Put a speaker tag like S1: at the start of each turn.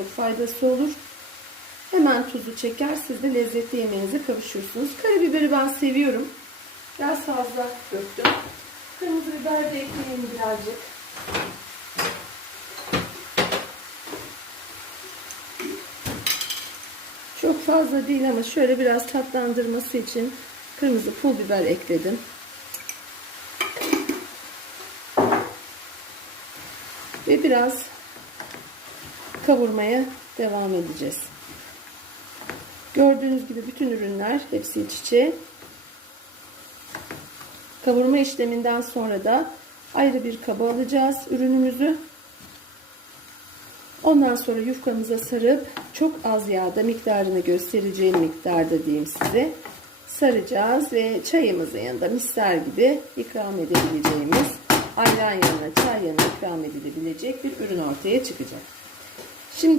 S1: çok faydası olur. Hemen tuzu çeker. Siz de lezzetli yemeğinize kavuşursunuz. Karabiberi ben seviyorum. Biraz fazla döktüm. Kırmızı biber de ekleyeyim birazcık. Çok fazla değil ama şöyle biraz tatlandırması için kırmızı pul biber ekledim. Ve biraz kavurmaya devam edeceğiz. Gördüğünüz gibi bütün ürünler hepsi iç içe. Kavurma işleminden sonra da ayrı bir kaba alacağız ürünümüzü. Ondan sonra yufkamıza sarıp çok az yağda miktarını göstereceğim miktarda diyeyim size. Saracağız ve çayımızın yanında misler gibi ikram edebileceğimiz ayran yanına çay yanına ikram edilebilecek bir ürün ortaya çıkacak.